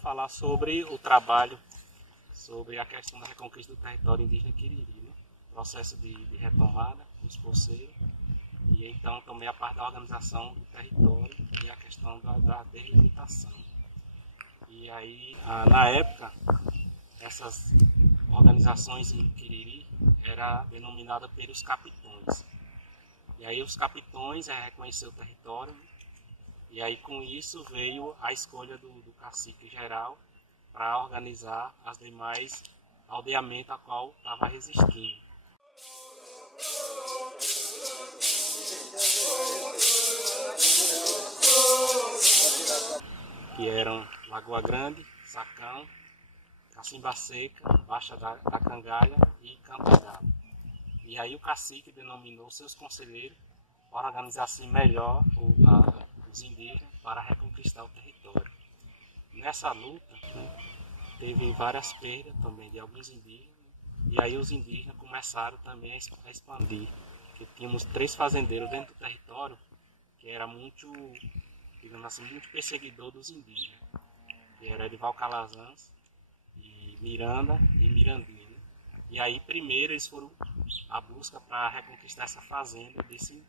falar sobre o trabalho, sobre a questão da reconquista do território indígena Quiriri, né? Processo de retomada dos poceiros, e então também a parte da organização do território e a questão da delimitação. E aí, na época, essas organizações em Quiriri era denominada pelos capitões. E aí os capitões reconheceram o território, né? E aí com isso veio a escolha do cacique geral para organizar as demais aldeamentos a qual estava resistindo. Que eram Lagoa Grande, Sacão, Cacimba Seca, Baixa da Cangalha e Cantagalo. E aí o cacique denominou seus conselheiros para organizar assim melhor os indígenas para reconquistar o território. Nessa luta, né, teve várias perdas também de alguns indígenas, e aí os indígenas começaram também a expandir, que tínhamos 3 fazendeiros dentro do território, que era muito, digamos assim, muito perseguidor dos indígenas, que era Edival Calazans, e Miranda e Mirandinha. Né? E aí primeiro eles foram à busca para reconquistar essa fazenda desse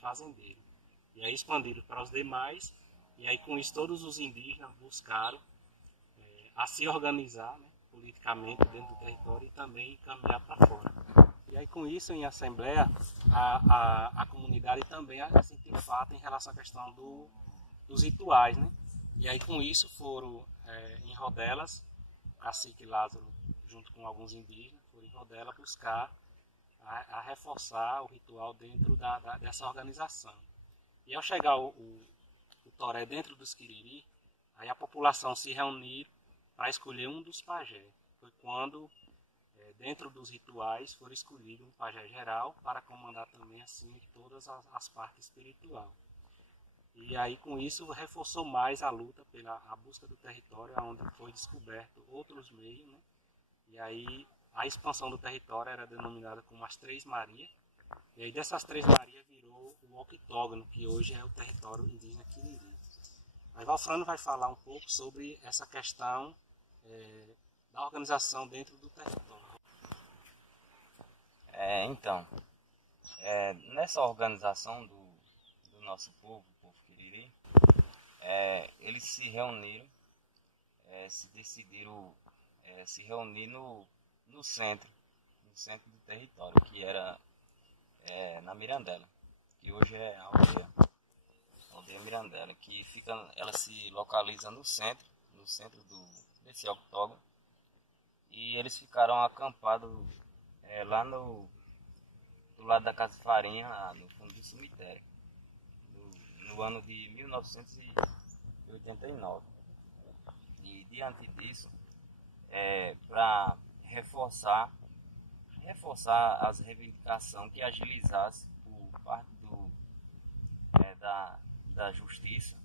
fazendeiro. E aí expandiram para os demais, e aí com isso todos os indígenas buscaram a se organizar, né, politicamente dentro do território e também caminhar para fora. E aí com isso em assembleia a comunidade também sentiu fato em relação à questão dos rituais, né? E aí com isso foram em Rodelas, o cacique Lázaro junto com alguns indígenas foram em Rodelas buscar a reforçar o ritual dentro dessa organização. E ao chegar o Toré dentro dos Quiriri, aí a população se reuniu para escolher um dos pajés. Foi quando, dentro dos rituais, foi escolhido um pajé geral para comandar também assim todas as partes espirituais. E aí com isso reforçou mais a luta pela busca do território, onde foi descoberto outros meios, né? E aí a expansão do território era denominada como as 3 Marias. E aí dessas 3 Marias virou o octógono, que hoje é o território indígena Quiriri. Mas Valfrano vai falar um pouco sobre essa questão da organização dentro do território. Nessa organização do nosso povo, o povo Quiriri, eles se reuniram, se decidiram se reunir no centro do território, que era na Mirandela, que hoje é a aldeia Mirandela, que ela se localiza no centro desse octógono, e eles ficaram acampados lá do lado da Casa de Farinha, no fundo do cemitério, no ano de 1989. E diante disso, para reforçar as reivindicações que agilizasse por parte da justiça,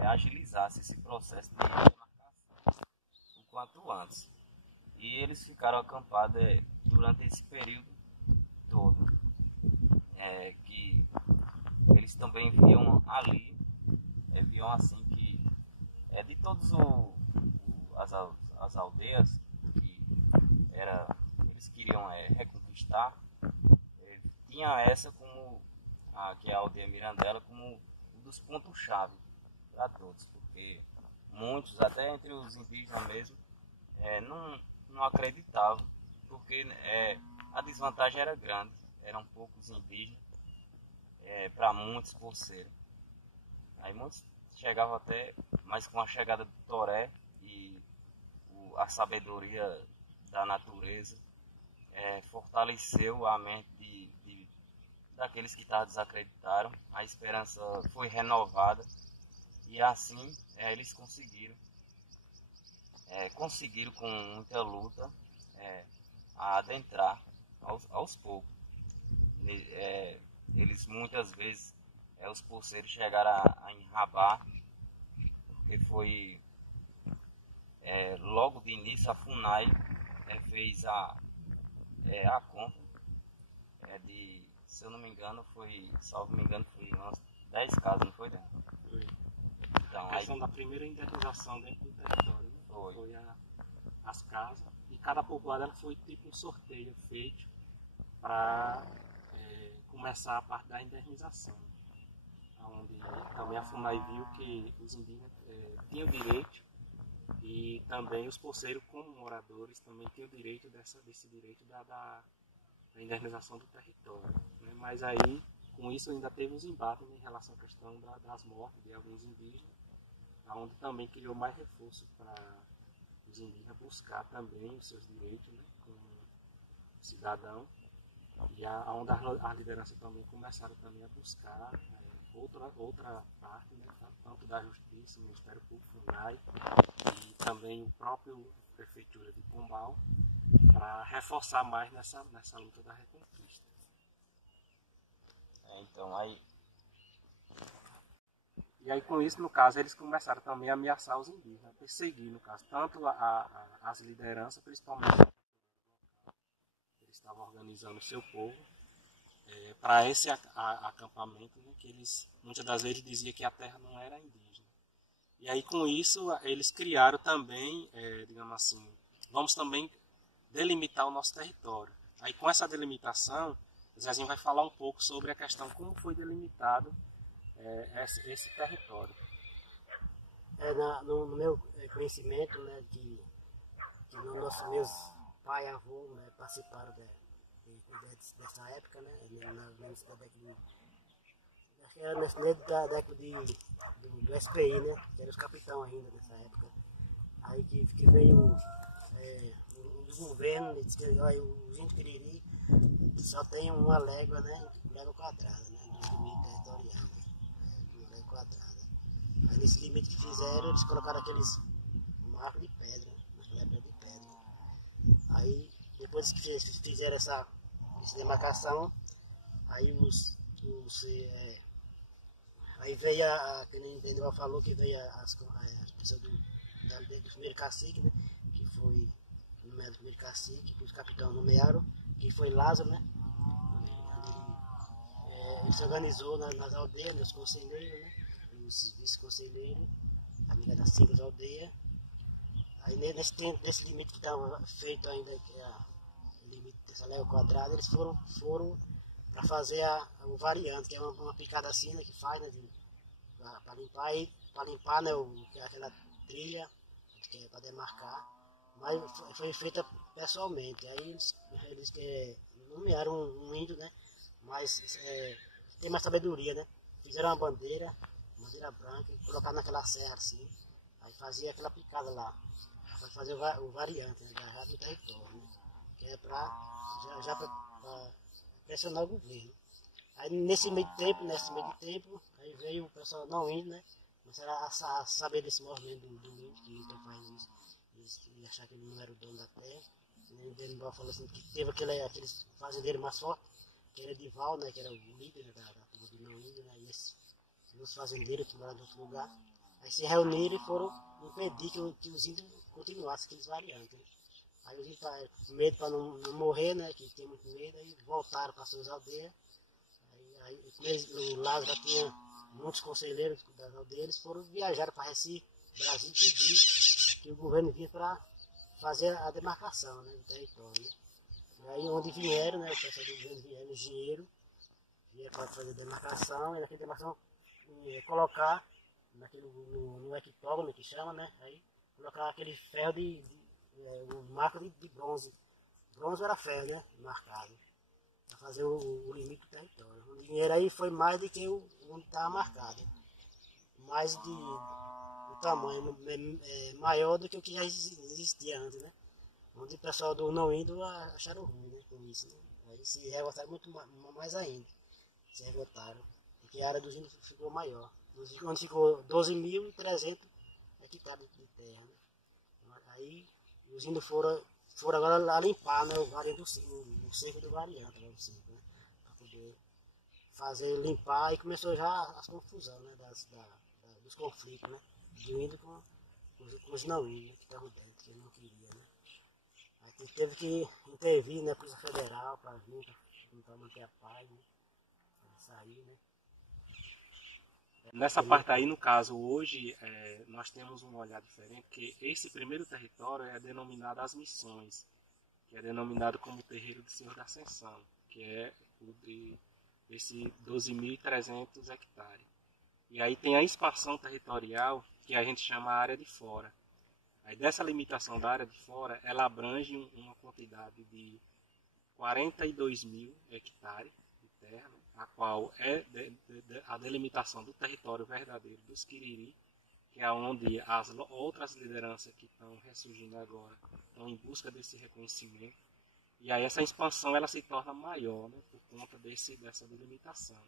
agilizasse esse processo de demarcação o quanto antes. E eles ficaram acampados durante esse período todo, que eles também viam ali, viam assim que de todas as aldeias que eles queriam reconquistar, tinha essa como que é a aldeia Mirandela como um dos pontos-chave para todos, porque muitos, até entre os indígenas mesmo, não acreditavam, porque a desvantagem era grande, eram poucos indígenas para muitos poceiros. Aí muitos chegavam até, mas com a chegada do Toré e a sabedoria da natureza, fortaleceu a mente daqueles que desacreditaram, a esperança foi renovada, e assim eles conseguiram com muita luta adentrar aos poucos. Eles muitas vezes, os poceiros chegaram a enrabar, porque foi logo de início a FUNAI fez a conta de, salvo me engano, foi umas 10 casas, não foi, Dan? Então, Então, a questão da primeira indenização dentro do território, né? Foi as casas, e cada povoado ela foi tipo um sorteio feito para começar a parte da indenização, onde também a FUNAI viu que os indígenas tinham direito, e também os poceiros como moradores também tinham direito desse direito da indenização do território, né? Mas aí, com isso, ainda teve os embates, né, em relação à questão das mortes de alguns indígenas, onde também criou mais reforço para os indígenas buscar também os seus direitos, né, como cidadão, e onde as lideranças também começaram também a buscar outra parte, né, tanto da Justiça, Ministério Público, FUNAI, e também o próprio Prefeitura de Pombal, para reforçar mais nessa luta da Reconquista. Então, aí... E aí, com isso, no caso, eles começaram também a ameaçar os indígenas, a perseguir, no caso, tanto as lideranças, principalmente, eles estavam organizando o seu povo para esse acampamento, né, que eles, muitas das vezes, diziam que a terra não era indígena. E aí, com isso, eles criaram também, digamos assim, vamos também delimitar o nosso território. Aí, com essa delimitação, o Zezinho vai falar um pouco sobre a questão como foi delimitado esse território. No meu conhecimento, né, que meus pai e avô, né, participaram dessa época, né, nessa década acho que era da década do SPI, né, que era os capitão ainda nessa época. Aí que veio o governo, disse que os índios Piriri só tem uma légua, né, légua quadrada, né, no limite territorial, né, uma légua quadrada. Aí nesse limite que fizeram, eles colocaram aqueles marcos de pedra, umas lebras de pedra. Aí depois que fizeram essa demarcação, aí aí veio que nem o Daniel falou, que veio as pessoas do primeiro cacique, né, que foi nomeado o primeiro cacique, que os capitães nomearam, que foi Lázaro, né. Ele se organizou nas aldeias, nos conselheiros, né, os vice-conselheiros, amiga das 5 aldeias. Aí nesse limite que estava feito ainda, que é o limite dessa légua quadrada, eles foram para fazer o variante, que é uma picada assim, né, que faz, né, para limpar, né, aquela trilha, que é para demarcar, mas foi feita pessoalmente. Aí eles nomearam um índio, né, mas tem mais sabedoria, né, fizeram uma bandeira branca, e colocaram naquela serra assim, aí fazia aquela picada lá, para fazer o variante, né, da do território, né, que é já para pressionar o governo. Aí nesse meio de tempo, aí veio o pessoal não índio, né, começaram a saber desse movimento do índio, que estão fazendo isso, e achar que ele não era o dono da terra. O Denival falou assim, que teve aqueles fazendeiros mais fortes, que era Edival, né, que era o líder, né, da turma do não índio, né, e os fazendeiros que moravam em outro lugar, aí se reuniram e foram impedir que os índios continuassem aqueles variantes, né. Aí os índios, com medo para não morrer, né, que tem muito medo, aí voltaram para suas aldeias. Aí o Lázaro já tinha muitos conselheiros das aldeias, eles foram viajar para Recife, Brasil, pedir que o governo vinha para fazer a demarcação, né, do território, né. E aí onde vieram, né, o pessoal do governo vieram, engenheiro, vieram para fazer a demarcação, e naquela demarcação colocar no equitógono, que chama, né, aí colocar aquele ferro o marco de bronze. Bronze era ferro, né, marcado, para fazer o limite do território. O dinheiro aí foi mais do que onde estava marcado, mais de tamanho maior do que o que já existia antes, né, onde o pessoal do não índio acharam ruim, né, com isso, né? Aí se revoltaram muito mais ainda, se revoltaram, porque a área dos índios ficou maior, onde ficou 12.300 hectares de terra, né? Aí os índios foram agora lá limpar, né, o variante o cerco do variante, né, para poder fazer limpar, e começou já as confusões, né, dos conflitos, né, do índio com os não índios, que estavam dentro, que ele não queria, né. Aí teve que intervir, né, a Polícia Federal para vir, para manter a paz, né, para sair, né. Nessa parte aí, no caso, hoje, nós temos um olhar diferente, que esse primeiro território é denominado as Missões, que é denominado como Terreiro do Senhor da Ascensão, que é o de esse 12.300 hectares. E aí tem a expansão territorial, que a gente chama área de fora. Aí dessa limitação da área de fora, ela abrange uma quantidade de 42.000 hectares de terra, né, a qual é a delimitação do território verdadeiro dos Quiriri, que é onde as outras lideranças que estão ressurgindo agora estão em busca desse reconhecimento. E aí essa expansão ela se torna maior, né, por conta dessa delimitação.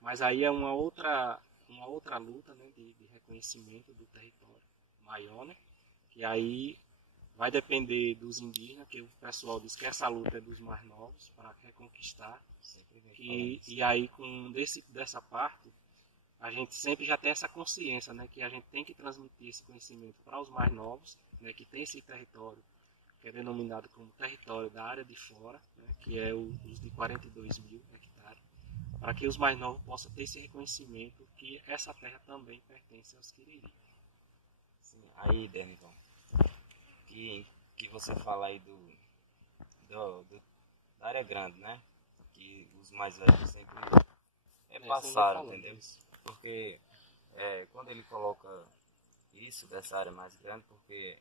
Mas aí é uma outra luta, né, de reconhecimento do território maior, né, que aí vai depender dos indígenas, que o pessoal diz que essa luta é dos mais novos para reconquistar. E aí dessa parte, a gente sempre já tem essa consciência, né, que a gente tem que transmitir esse conhecimento para os mais novos, né, que tem esse território, que é denominado como território da área de fora, né, que é os de 42.000 hectares, para que os mais novos possam ter esse reconhecimento que essa terra também pertence aos Quiriri. Sim, aí, Denison, que você fala aí da área grande, né? Que os mais velhos sempre passaram, entendeu? Isso. Porque quando ele coloca isso dessa área mais grande, porque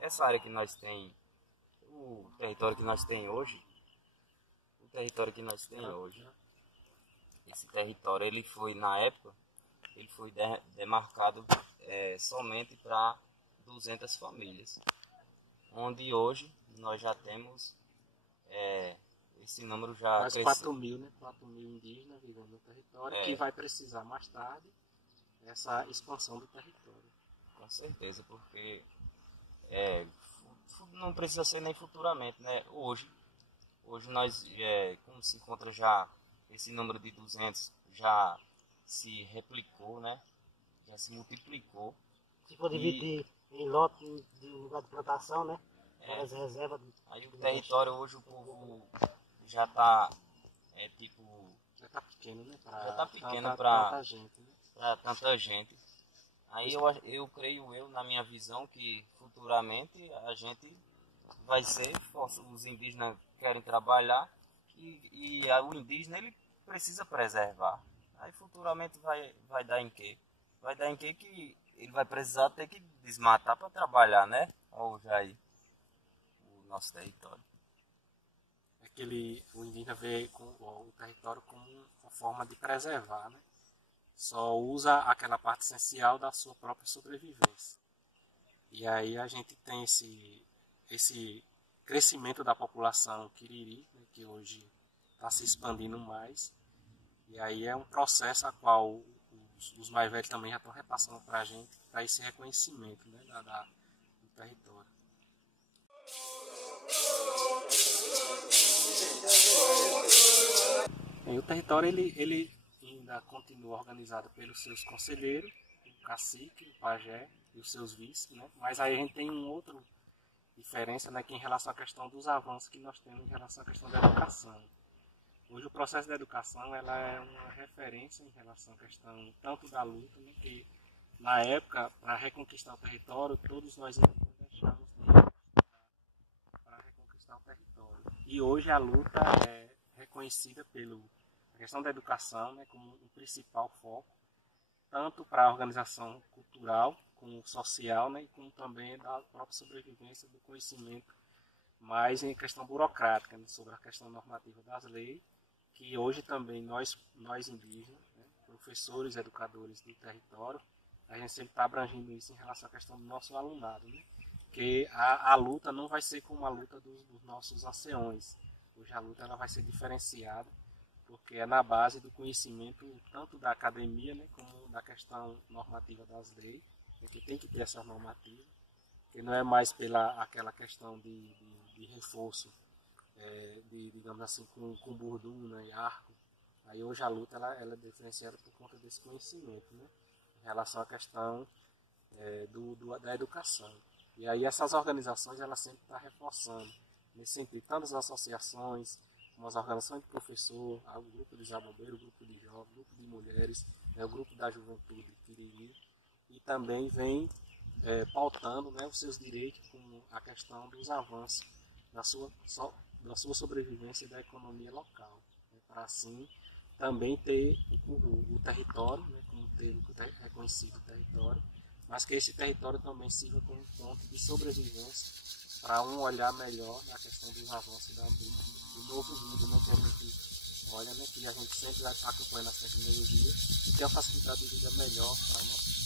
essa área que nós tem, o território que nós tem hoje, esse território ele foi, na época, ele foi demarcado somente para 200 famílias, onde hoje nós já temos esse número já quase 4.000, né? 4.000 indígenas vivendo no território, que vai precisar mais tarde essa expansão do território. Com certeza, porque não precisa ser nem futuramente, né? Hoje nós, como se encontra já esse número de 200, já se replicou, né? Já se multiplicou. Se for dividir em lote de lugar de plantação, né? As reservas. Aí o território hoje o povo já está já está pequeno, né? Já está pequeno para tanta gente. Aí eu creio na minha visão, que futuramente a gente vai ser, os indígenas querem trabalhar e o indígena ele precisa preservar. Aí futuramente vai dar em quê? Vai dar em quê que ele vai precisar ter que desmatar para trabalhar, né? Hoje aí, o nosso território. O indígena vê o território como uma forma de preservar, né? Só usa aquela parte essencial da sua própria sobrevivência. E aí a gente tem esse crescimento da população Quiriri, né, que hoje está se expandindo mais. E aí é um processo a qual os mais velhos também já estão repassando para a gente, para esse reconhecimento, né, do território. E o território ele ainda continua organizado pelos seus conselheiros, o cacique, o pajé e os seus vices, né? Mas aí a gente tem uma outra diferença, né, que em relação à questão dos avanços que nós temos em relação à questão da educação. Hoje o processo da educação ela é uma referência em relação à questão tanto da luta, né, que na época, para reconquistar o território, todos nós deixamos de estudar para reconquistar o território. E hoje a luta é reconhecida pela questão da educação, né, como um principal foco, tanto para a organização cultural, como social, né, e como também da própria sobrevivência do conhecimento, mais em questão burocrática, né, sobre a questão normativa das leis, que hoje também nós indígenas, né, professores, educadores do território, a gente sempre está abrangindo isso em relação à questão do nosso alunado, né, que a luta não vai ser como a luta dos nossos anciões. Hoje a luta ela vai ser diferenciada, porque é na base do conhecimento tanto da academia, né, como da questão normativa das leis, que tem que ter essa normativa, que não é mais pela aquela questão de reforço, digamos assim, com borduna e arco. Aí hoje a luta ela é diferenciada por conta desse conhecimento, né, em relação à questão da educação. E aí essas organizações elas sempre estão reforçando, nesse sentido, tantas associações, como as organizações de professor, o grupo de zabumbeiro, o grupo de jovens, o grupo de mulheres, né, o grupo da juventude Piriri, e também vem pautando, né, os seus direitos com a questão dos avanços da sua sobrevivência e da economia local, né, para assim também ter o território, né, como ter o reconhecido território, mas que esse território também sirva como ponto de sobrevivência para um olhar melhor na questão dos avanços do novo mundo, né, que a gente olha, né, que a gente sempre vai estar acompanhando as tecnologias e ter a facilidade de vida melhor para a nossa